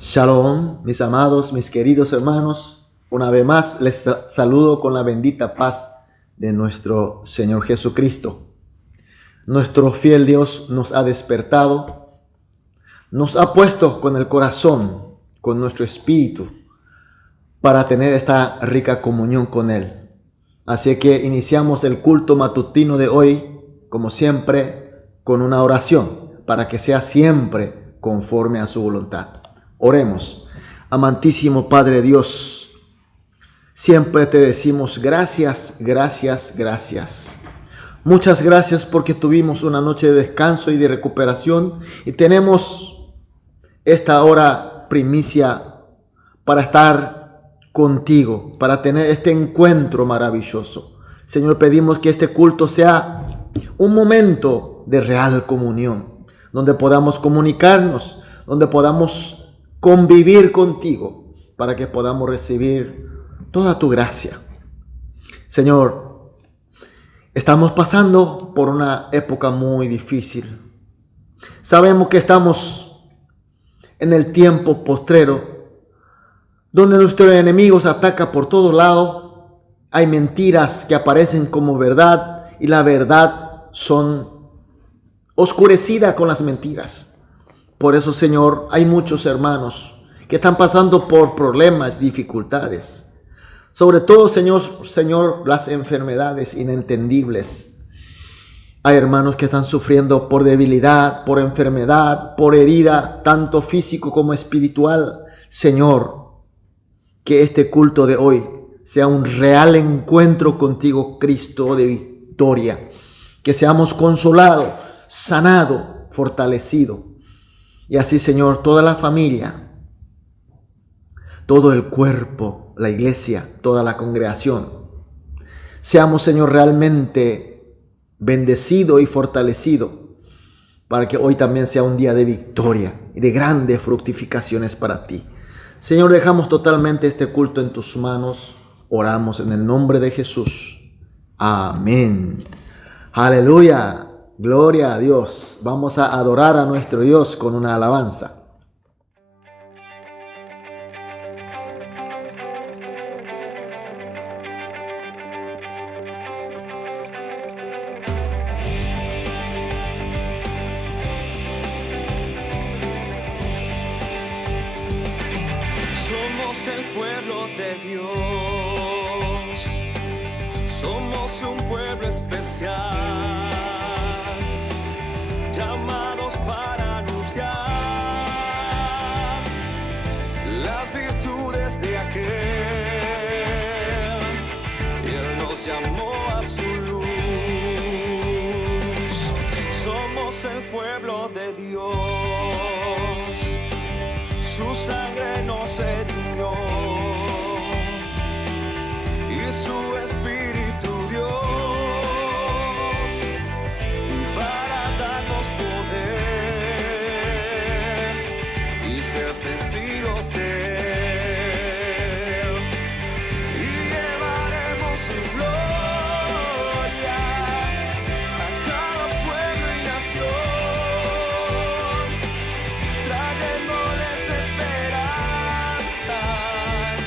Shalom, mis amados, mis queridos hermanos. Una vez más les saludo con la bendita paz de nuestro Señor Jesucristo. Nuestro fiel Dios nos ha despertado, nos ha puesto con el corazón, con nuestro espíritu, para tener esta rica comunión con Él. Así que iniciamos el culto matutino de hoy, como siempre, con una oración, para que sea siempre conforme a su voluntad. Oremos. Amantísimo Padre Dios, siempre te decimos gracias, gracias, gracias. Muchas gracias porque tuvimos una noche de descanso y de recuperación y tenemos esta hora primicia para estar contigo, para tener este encuentro maravilloso. Señor, pedimos que este culto sea un momento de real comunión, donde podamos comunicarnos, donde podamos convivir contigo, para que podamos recibir toda tu gracia. Señor, estamos pasando por una época muy difícil. Sabemos que estamos en el tiempo postrero, donde nuestros enemigos atacan por todo lado. Hay mentiras que aparecen como verdad y la verdad son oscurecida con las mentiras. Por eso, Señor, hay muchos hermanos que están pasando por problemas, dificultades. Sobre todo, Señor, las enfermedades inentendibles. Hay hermanos que están sufriendo por debilidad, por enfermedad, por herida, tanto físico como espiritual. Señor, que este culto de hoy sea un real encuentro contigo, Cristo de victoria. Que seamos consolados, sanados, fortalecidos. Y así, Señor, toda la familia, todo el cuerpo, la iglesia, toda la congregación, seamos, Señor, realmente bendecidos y fortalecidos para que hoy también sea un día de victoria y de grandes fructificaciones para ti. Señor, dejamos totalmente este culto en tus manos. Oramos en el nombre de Jesús. Amén. Aleluya. Gloria a Dios. Vamos a adorar a nuestro Dios con una alabanza. Somos el pueblo de Dios. Somos un pueblo especial, llamados para anunciar las virtudes de aquel. Él nos llamó a su luz. Somos el pueblo de Dios. Su sangre nos redimió y su espíritu dio para darnos poder y ser testigos de Él. Y llevaremos su gloria a cada pueblo y nación, trayéndoles esperanzas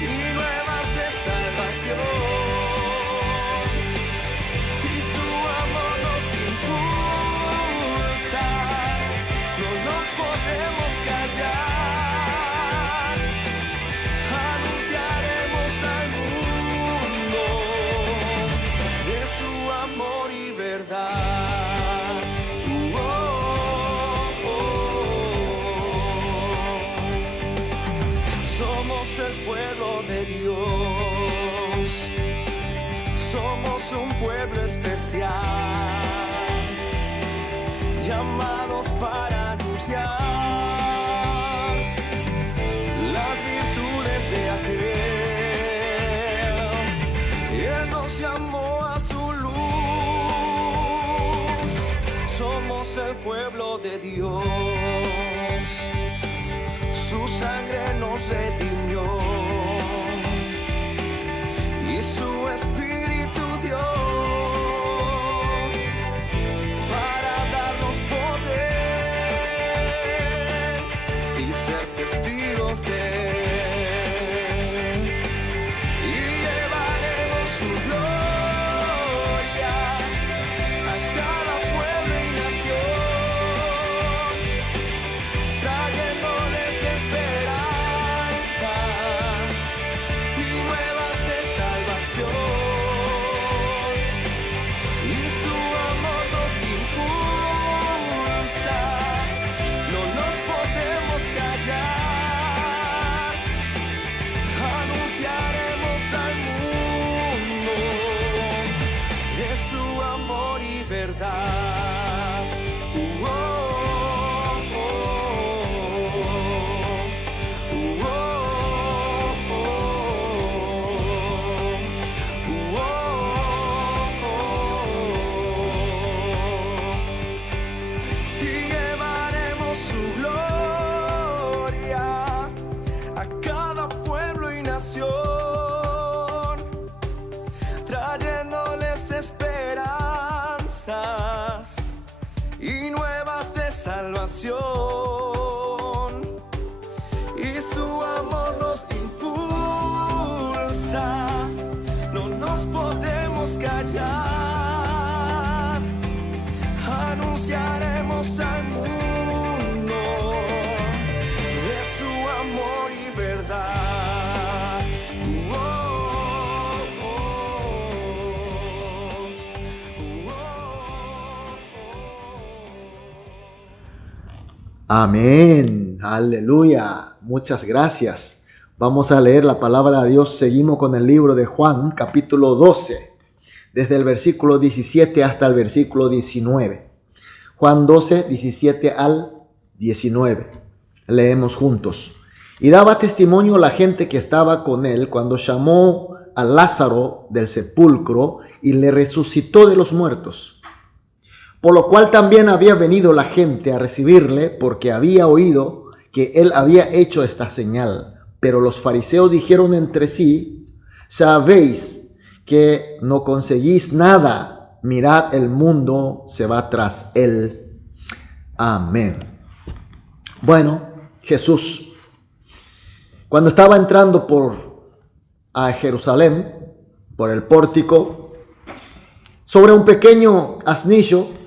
y nuevas de salvación. Y su amor nos impulsa, no nos podemos callar. Anunciaremos al mundo de su amor y verdad. Somos el pueblo de Dios. Somos un pueblo especial, llamados para anunciar las virtudes de aquel. Él nos llamó a su luz. Somos el pueblo de Dios. Su sangre nos redimió y su espíritu dio para darnos poder y ser testigos de Él. Y llevaremos su gloria a cada pueblo y nación, trayéndoles esperanzas y nuevas de salvación. Y su amor nos impulsa, no nos podemos callar, anunciaremos al mundo de su amor y verdad. Oh, oh, oh, oh, y llevaremos su gloria a cada pueblo y nación, trayéndoles esperanzas y nuevas de salvación. Y su amor nos impulsa, no nos podemos callar, anunciaremos al mundo de su amor y verdad. Oh, oh, oh, oh. Amén. Aleluya. Muchas gracias. Vamos a leer la palabra de Dios. Seguimos con el libro de Juan, capítulo 12, desde el versículo 17 hasta el versículo 19. Juan 12, 17 al 19. Leemos juntos. Y daba testimonio la gente que estaba con él cuando llamó a Lázaro del sepulcro y le resucitó de los muertos. Por lo cual también había venido la gente a recibirle, porque había oído que él había hecho esta señal. Pero los fariseos dijeron entre sí: sabéis que no conseguís nada. Mirad, el mundo se va tras él. Amén. Bueno, Jesús, cuando estaba entrando a Jerusalén, por el pórtico, sobre un pequeño asnillo,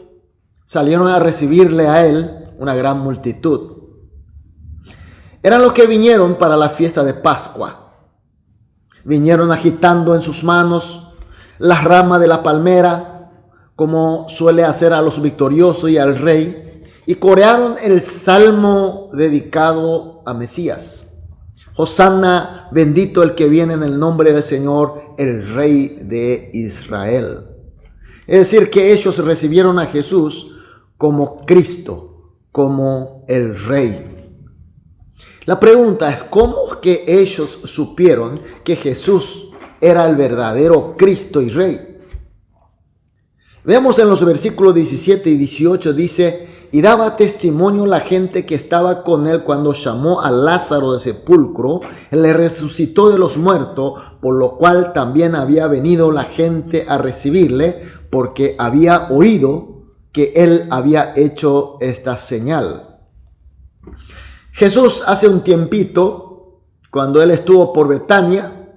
salieron a recibirle a él una gran multitud. Eran los que vinieron para la fiesta de Pascua. Vinieron agitando en sus manos las ramas de la palmera, como suele hacer a los victoriosos y al rey, y corearon el salmo dedicado a Mesías. Hosanna, bendito el que viene en el nombre del Señor, el Rey de Israel. Es decir, que ellos recibieron a Jesús como Cristo, como el Rey. La pregunta es, ¿cómo que ellos supieron que Jesús era el verdadero Cristo y Rey? Vemos en los versículos 17 y 18, dice: y daba testimonio la gente que estaba con él cuando llamó a Lázaro del sepulcro, le resucitó de los muertos, por lo cual también había venido la gente a recibirle, porque había oído que él había hecho esta señal. Jesús hace un tiempito, cuando él estuvo por Betania,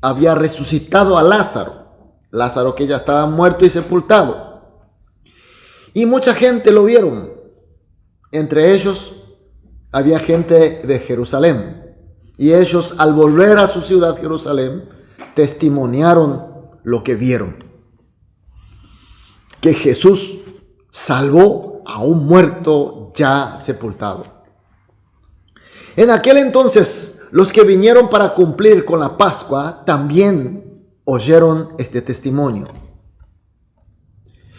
había resucitado a Lázaro que ya estaba muerto y sepultado. Y mucha gente lo vieron. Entre ellos había gente de Jerusalén. Y ellos, al volver a su ciudad Jerusalén, testimoniaron lo que vieron. Que Jesús salvó a un muerto ya sepultado. En aquel entonces, los que vinieron para cumplir con la Pascua también oyeron este testimonio.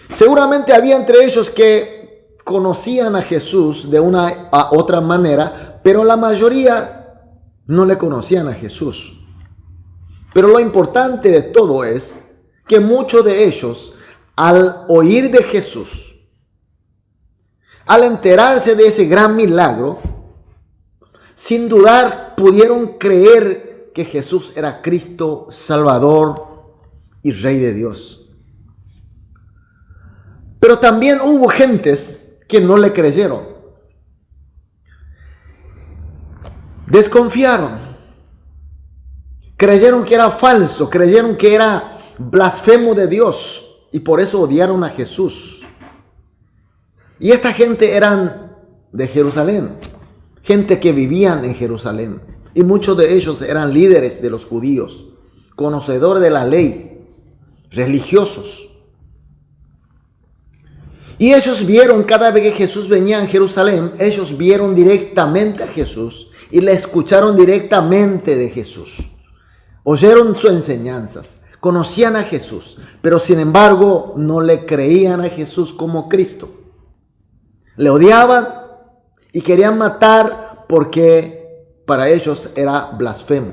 Seguramente había entre ellos que conocían a Jesús de una a otra manera, pero la mayoría no le conocían a Jesús. Pero lo importante de todo es que muchos de ellos, al oír de Jesús, al enterarse de ese gran milagro, sin dudar pudieron creer que Jesús era Cristo, Salvador y Rey de Dios. Pero también hubo gentes que no le creyeron. Desconfiaron. Creyeron que era falso, creyeron que era blasfemo de Dios y por eso odiaron a Jesús. Y esta gente eran de Jerusalén, gente que vivían en Jerusalén. Y muchos de ellos eran líderes de los judíos, conocedores de la ley, religiosos. Y ellos vieron cada vez que Jesús venía en Jerusalén, ellos vieron directamente a Jesús y le escucharon directamente de Jesús. Oyeron sus enseñanzas, conocían a Jesús, pero sin embargo no le creían a Jesús como Cristo. Le odiaban y querían matar porque para ellos era blasfemo.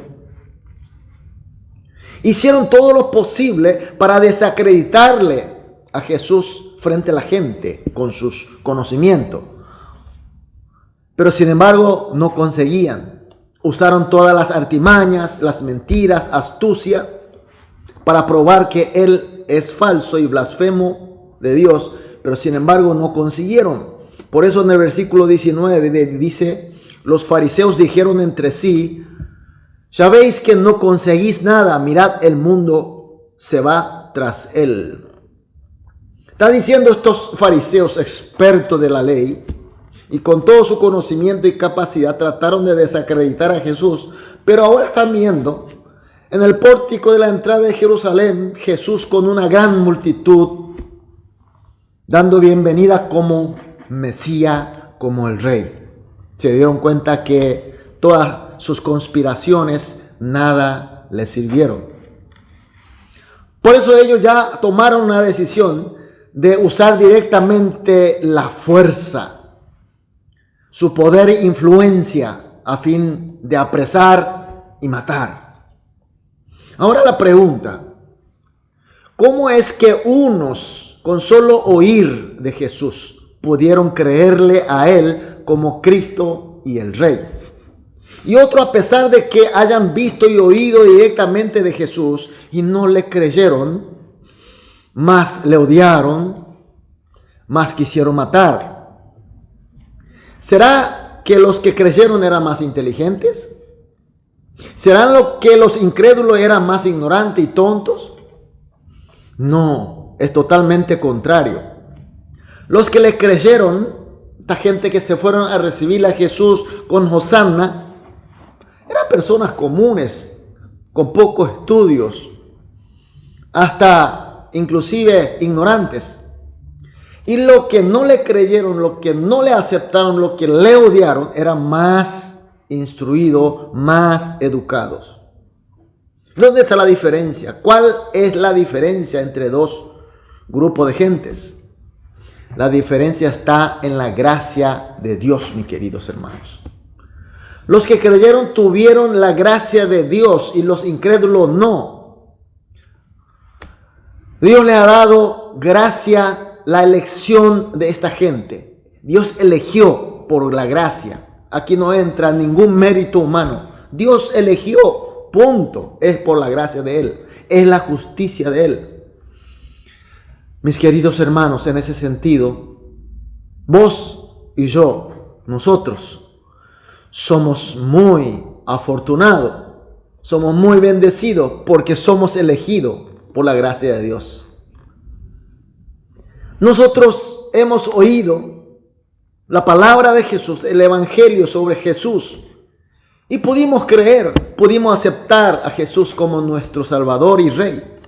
Hicieron todo lo posible para desacreditarle a Jesús frente a la gente con sus conocimientos. Pero sin embargo no conseguían. Usaron todas las artimañas, las mentiras, astucia para probar que él es falso y blasfemo de Dios, pero sin embargo no consiguieron. Por eso en el versículo 19 dice, los fariseos dijeron entre sí, ya veis que no conseguís nada, mirad, el mundo se va tras él. Está diciendo estos fariseos expertos de la ley y con todo su conocimiento y capacidad trataron de desacreditar a Jesús, pero ahora están viendo en el pórtico de la entrada de Jerusalén Jesús con una gran multitud dando bienvenida como Mesías, como el Rey. Se dieron cuenta que todas sus conspiraciones nada les sirvieron. Por eso ellos ya tomaron una decisión de usar directamente la fuerza, su poder e influencia a fin de apresar y matar. Ahora la pregunta, ¿cómo es que unos con solo oír de Jesús pudieron creerle a él como Cristo y el Rey? Y otros, a pesar de que hayan visto y oído directamente de Jesús y no le creyeron, más le odiaron, más quisieron matar. ¿Será que los que creyeron eran más inteligentes? ¿Será que los incrédulos eran más ignorantes y tontos? No, es totalmente contrario. Los que le creyeron, esta gente que se fueron a recibir a Jesús con Hosanna, eran personas comunes, con pocos estudios, hasta inclusive ignorantes. Y lo que no le creyeron, lo que no le aceptaron, lo que le odiaron, eran más instruidos, más educados. ¿Dónde está la diferencia? ¿Cuál es la diferencia entre dos grupos de gentes? La diferencia está en la gracia de Dios, mis queridos hermanos. Los que creyeron tuvieron la gracia de Dios y los incrédulos no. Dios le ha dado gracia, la elección de esta gente. Dios eligió por la gracia. Aquí no entra ningún mérito humano. Dios eligió, punto. Es por la gracia de Él. Es la justicia de Él. Mis queridos hermanos, en ese sentido, vos y yo, nosotros, somos muy afortunados, somos muy bendecidos porque somos elegidos por la gracia de Dios. Nosotros hemos oído la palabra de Jesús, el evangelio sobre Jesús, y pudimos creer, pudimos aceptar a Jesús como nuestro Salvador y Rey.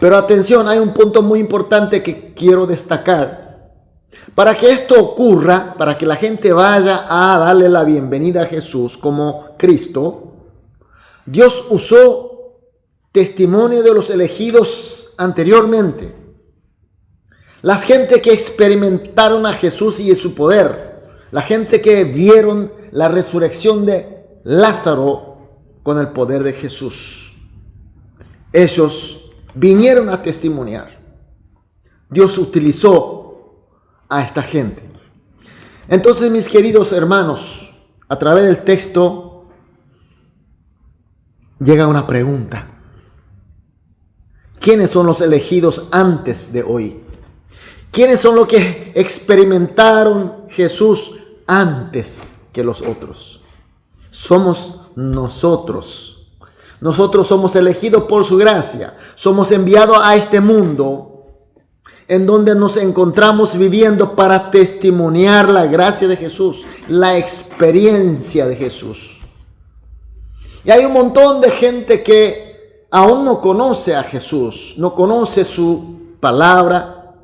Pero atención, hay un punto muy importante que quiero destacar. Para que esto ocurra, para que la gente vaya a darle la bienvenida a Jesús como Cristo, Dios usó testimonio de los elegidos anteriormente. La gente que experimentaron a Jesús y su poder. La gente que vieron la resurrección de Lázaro con el poder de Jesús. Ellos vinieron a testimoniar. Dios utilizó a esta gente. Entonces, mis queridos hermanos, a través del texto llega una pregunta. ¿Quiénes son los elegidos antes de hoy? ¿Quiénes son los que experimentaron Jesús antes que los otros. Somos nosotros. Nosotros somos elegidos por su gracia. Somos enviados a este mundo en donde nos encontramos viviendo para testimoniar la gracia de Jesús, la experiencia de Jesús. Y hay un montón de gente que aún no conoce a Jesús, no conoce su palabra,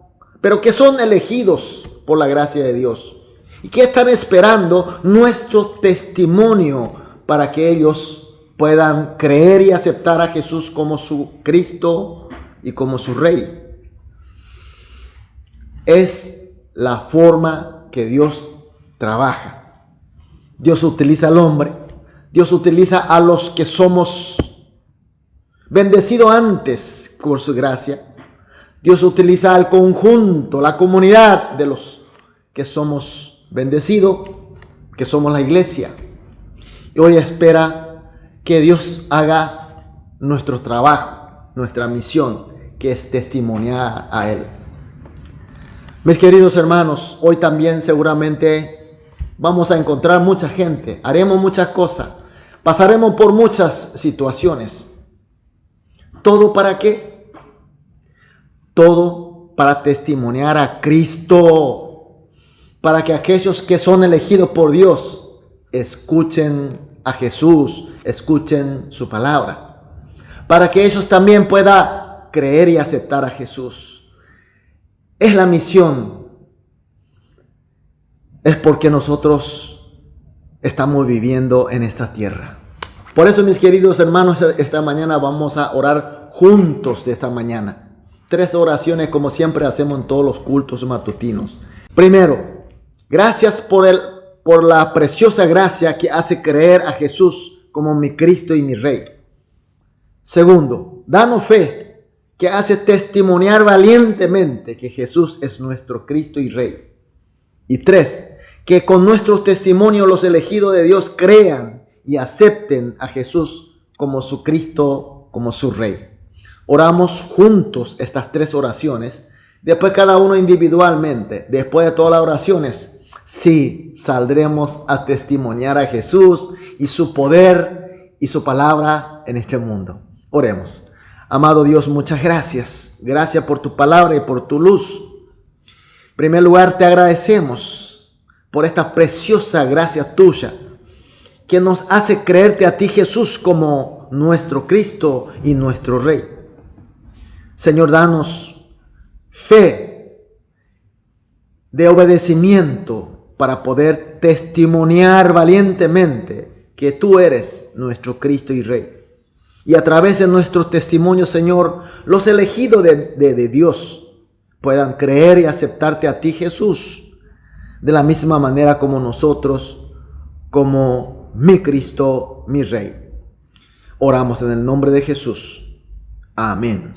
pero que son elegidos por la gracia de Dios y que están esperando nuestro testimonio para que ellos puedan creer y aceptar a Jesús como su Cristo y como su Rey. Es la forma que Dios trabaja. Dios utiliza al hombre. Dios utiliza a los que somos bendecidos antes por su gracia. Dios utiliza al conjunto, la comunidad de los que somos bendecidos, que somos la iglesia. Y hoy espera que Dios haga nuestro trabajo, nuestra misión, que es testimoniar a Él. Mis queridos hermanos, hoy también seguramente vamos a encontrar mucha gente, haremos muchas cosas, pasaremos por muchas situaciones. ¿Todo para qué? Todo para testimoniar a Cristo, para que aquellos que son elegidos por Dios escuchen a Jesús, escuchen su palabra, para que ellos también puedan creer y aceptar a Jesús. Es la misión. Es porque nosotros estamos viviendo en esta tierra. Por eso, mis queridos hermanos, esta mañana vamos a orar juntos de esta mañana. 3 oraciones como siempre hacemos en todos los cultos matutinos. Primero, gracias por la preciosa gracia que hace creer a Jesús como mi Cristo y mi Rey. Segundo, danos fe que hace testimoniar valientemente que Jesús es nuestro Cristo y Rey. Y 3, que con nuestro testimonio los elegidos de Dios crean y acepten a Jesús como su Cristo, como su Rey. Oramos juntos estas 3 oraciones, después cada uno individualmente. Después de todas las oraciones, sí, saldremos a testimoniar a Jesús y su poder y su palabra en este mundo. Oremos. Amado Dios, muchas gracias. Gracias por tu palabra y por tu luz. En primer lugar, te agradecemos por esta preciosa gracia tuya que nos hace creerte a ti, Jesús, como nuestro Cristo y nuestro Rey. Señor, danos fe de obedecimiento para poder testimoniar valientemente que tú eres nuestro Cristo y Rey. Y a través de nuestro testimonio, Señor, los elegidos de Dios puedan creer y aceptarte a ti, Jesús, de la misma manera como nosotros, como mi Cristo, mi Rey. Oramos en el nombre de Jesús. Amén.